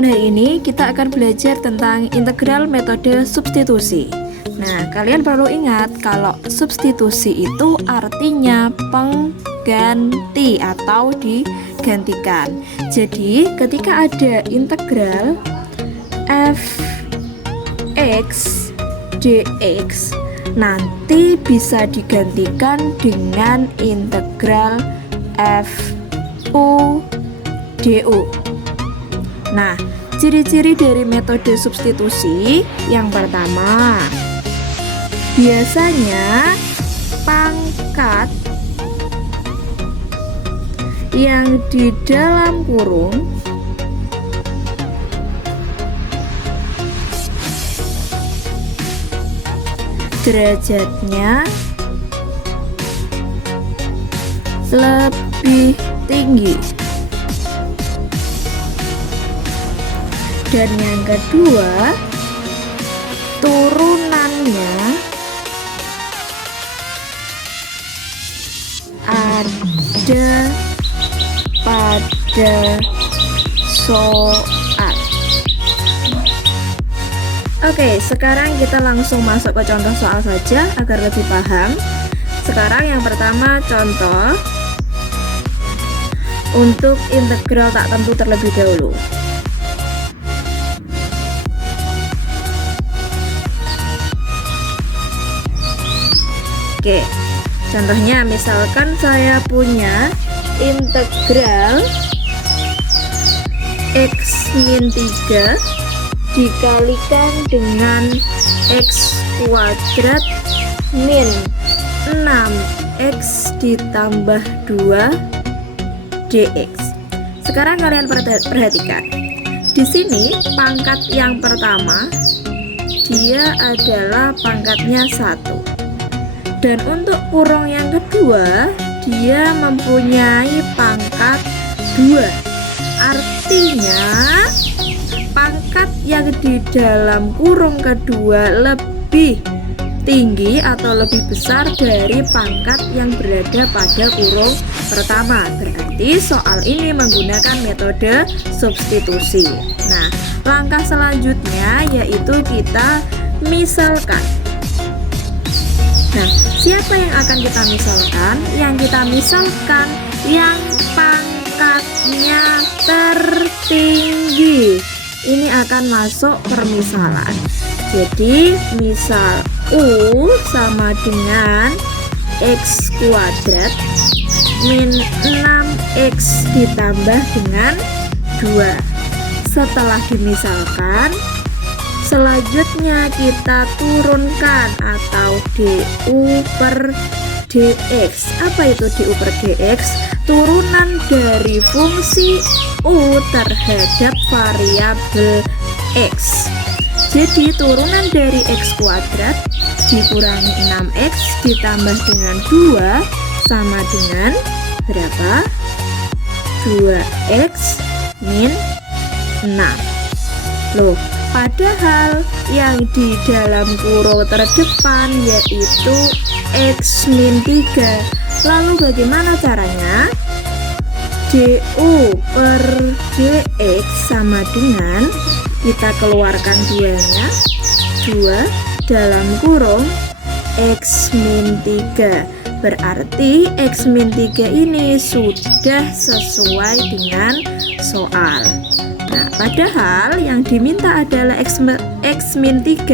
pertemuan hari ini kita akan belajar tentang integral metode substitusi. Nah, kalian perlu ingat kalau substitusi itu artinya pengganti atau digantikan. Jadi, ketika ada integral f(x) dx, nanti bisa digantikan dengan integral fu du. Nah, ciri-ciri dari metode substitusi yang pertama, biasanya pangkat yang di dalam kurung derajatnya lebih tinggi. Dan yang kedua, turunannya ada pada soal. Oke, sekarang kita langsung masuk ke contoh soal saja agar lebih paham. Sekarang yang pertama contoh untuk integral tak tentu terlebih dahulu. Oke, contohnya misalkan saya punya integral x-3 dikalikan dengan x kuadrat min 6x ditambah 2 dx. Sekarang kalian perhatikan. Di sini pangkat yang pertama dia adalah pangkatnya 1. Dan untuk kurung yang kedua, dia mempunyai pangkat 2. Artinya, pangkat yang di dalam kurung kedua lebih tinggi atau lebih besar dari pangkat yang berada pada kurung pertama. Berarti soal ini menggunakan metode substitusi. Nah, langkah selanjutnya yaitu kita misalkan. Nah, siapa yang akan kita misalkan? Yang kita misalkan yang pangkatnya tertinggi. Ini akan masuk permisalan. Jadi, misal U sama dengan x kuadrat min 6x ditambah dengan 2. Setelah dimisalkan, selanjutnya kita turunkan atau du per dx. Apa itu du per dx? Turunan dari fungsi u terhadap variabel x. Jadi turunan dari x kuadrat dikurangi 6x ditambah dengan 2 sama dengan berapa? 2x min 6. Loh, padahal yang di dalam kurung terdepan yaitu x-3. Lalu bagaimana caranya? du per dx sama dengan, kita keluarkan 2-nya, 2 dalam kurung x-3. Berarti x-3 ini sudah sesuai dengan soal. Nah, padahal yang diminta adalah x-3,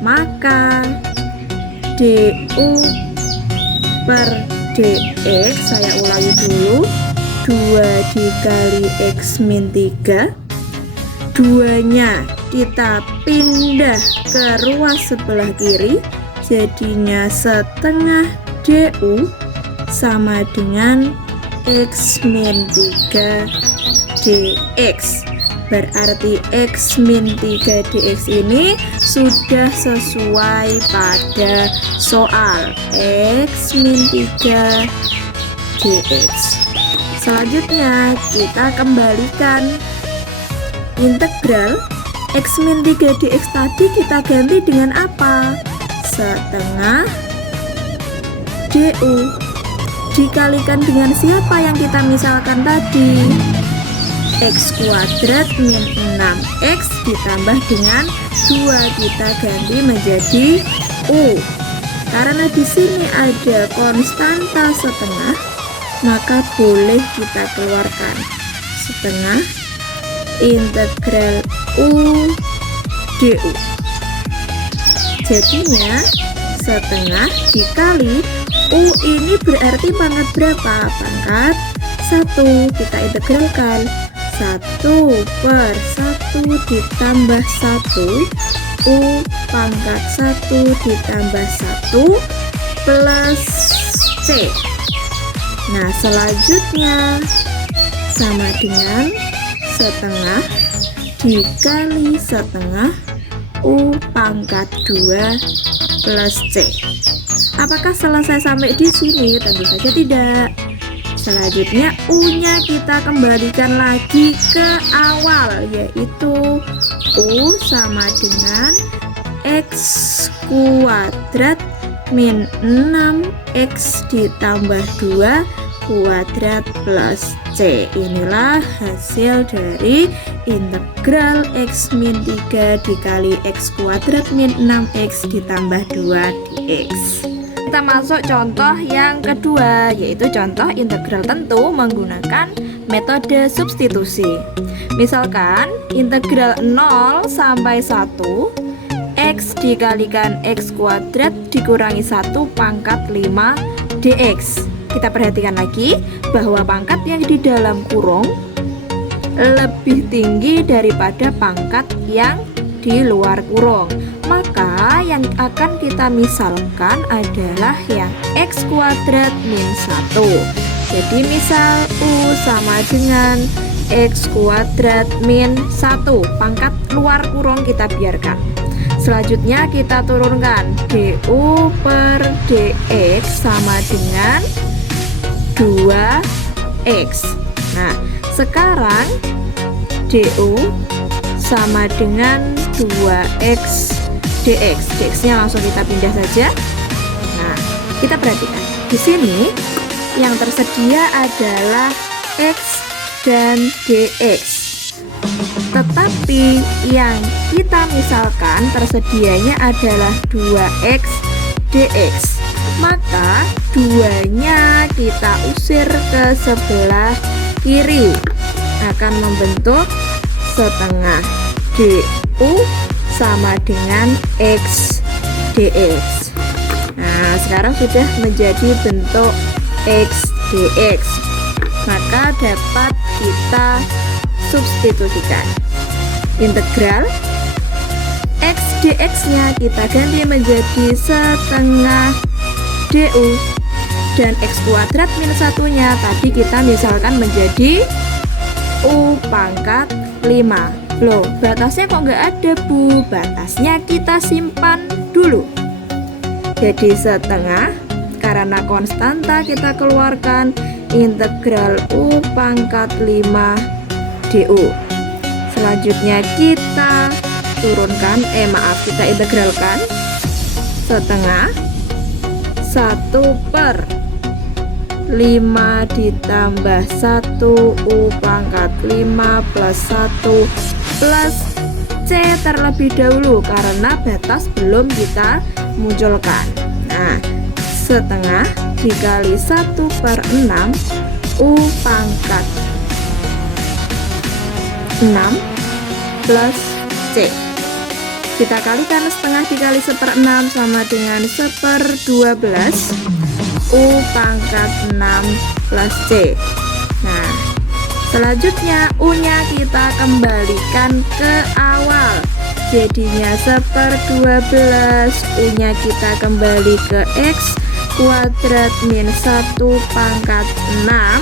maka du per dx, saya ulangi dulu, 2 dikali x-3, 2-nya kita pindah ke ruas sebelah kiri, jadinya setengah du sama dengan x-3 dx. Berarti x-3 dx ini sudah sesuai pada soal x-3 dx. Selanjutnya kita kembalikan integral x-3 dx tadi, kita ganti dengan apa? Setengah du dikalikan dengan siapa yang kita misalkan tadi? X kuadrat min 6X ditambah dengan 2 kita ganti menjadi U. Karena di sini ada konstanta setengah, maka boleh kita keluarkan setengah integral U du. Jadinya setengah dikali U ini berarti pangkat berapa? Pangkat 1. Kita integralkan 1/1 ditambah 1 U pangkat 1 ditambah 1 plus C. Nah, selanjutnya sama dengan setengah dikali setengah U pangkat 2 plus C. Apakah selesai sampai di sini? Tentu saja tidak. Selanjutnya U-nya kita kembalikan lagi ke awal, yaitu U sama dengan X kuadrat min 6X ditambah 2 kuadrat plus C. Inilah hasil dari integral X min 3 dikali X kuadrat min 6X ditambah 2 dx. Kita masuk contoh yang kedua, yaitu contoh integral tentu menggunakan metode substitusi. Misalkan integral 0 sampai 1 X dikalikan X kuadrat dikurangi 1 pangkat 5 dx. Kita perhatikan lagi bahwa pangkat yang di dalam kurung lebih tinggi daripada pangkat yang di luar kurung. Maka yang akan kita misalkan adalah yang X kuadrat min 1. Jadi misal U sama dengan X kuadrat min 1, pangkat luar kurung kita biarkan. Selanjutnya kita turunkan du per dx sama dengan 2x. Nah, sekarang du sama dengan 2x dx. Dx-nya langsung kita pindah saja. Nah, kita perhatikan. Di sini yang tersedia adalah x dan dx. Tetapi yang kita misalkan tersedianya adalah 2x dx. Maka duanya kita usir ke sebelah kiri, akan membentuk setengah du sama dengan x dx. Nah, sekarang sudah menjadi bentuk x dx, maka dapat kita substitusikan. Integral x dx nya kita ganti menjadi setengah du, dan x kuadrat min 1 nya tadi kita misalkan menjadi U pangkat 5. Loh, batasnya kok nggak ada, Bu? Batasnya kita simpan dulu. Jadi setengah, karena konstanta kita keluarkan integral U pangkat 5 du. Selanjutnya kita turunkan, kita integralkan setengah 1/5 ditambah 1 U pangkat 5 plus 1 plus C terlebih dahulu karena batas belum kita munculkan. Nah, setengah dikali 1/6 U pangkat 6 plus C. Kita kalikan setengah dikali 1/6 sama dengan 1/12 U pangkat 6 plus C. Nah, selanjutnya U-nya kita kembalikan ke awal. Jadinya 1/12, U-nya kita kembali ke X kuadrat min 1 pangkat 6.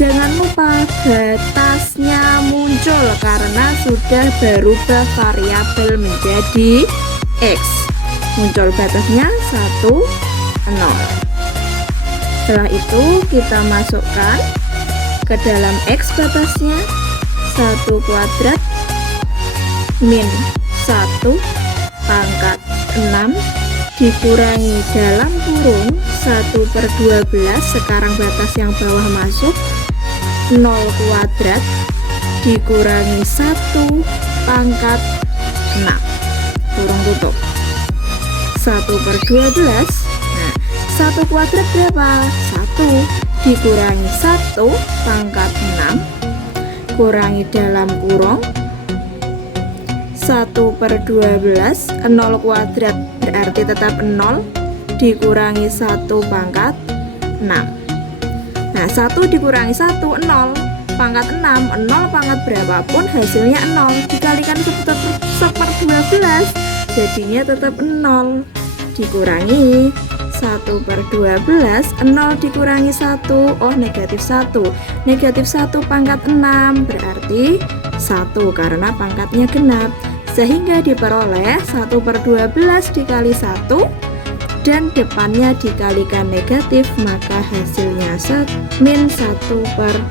Jangan lupa batasnya muncul karena sudah berubah variabel menjadi X. Muncul batasnya 1, 0. Setelah itu kita masukkan ke dalam X batasnya 1 kuadrat min 1 pangkat 6 dikurangi dalam kurung 1/12. Sekarang batas yang bawah masuk 0 kuadrat dikurangi 1 pangkat 6 kurung tutup 1/12. Nah, 1 kuadrat berapa? 1 dikurangi 1 pangkat 6 kurangi dalam kurung 1/12. 0 kuadrat berarti tetap 0 dikurangi 1 pangkat 6. Nah, 1 dikurangi 1, 0 pangkat 6, 0 pangkat berapapun hasilnya 0, dikalikan 1/12 jadinya tetap 0, dikurangi 1/12. 0 dikurangi 1, oh negatif 1, negatif 1 pangkat 6 berarti 1 karena pangkatnya genap, sehingga diperoleh 1/12 dikali 1 dan depannya dikalikan negatif, maka hasilnya min 1/12.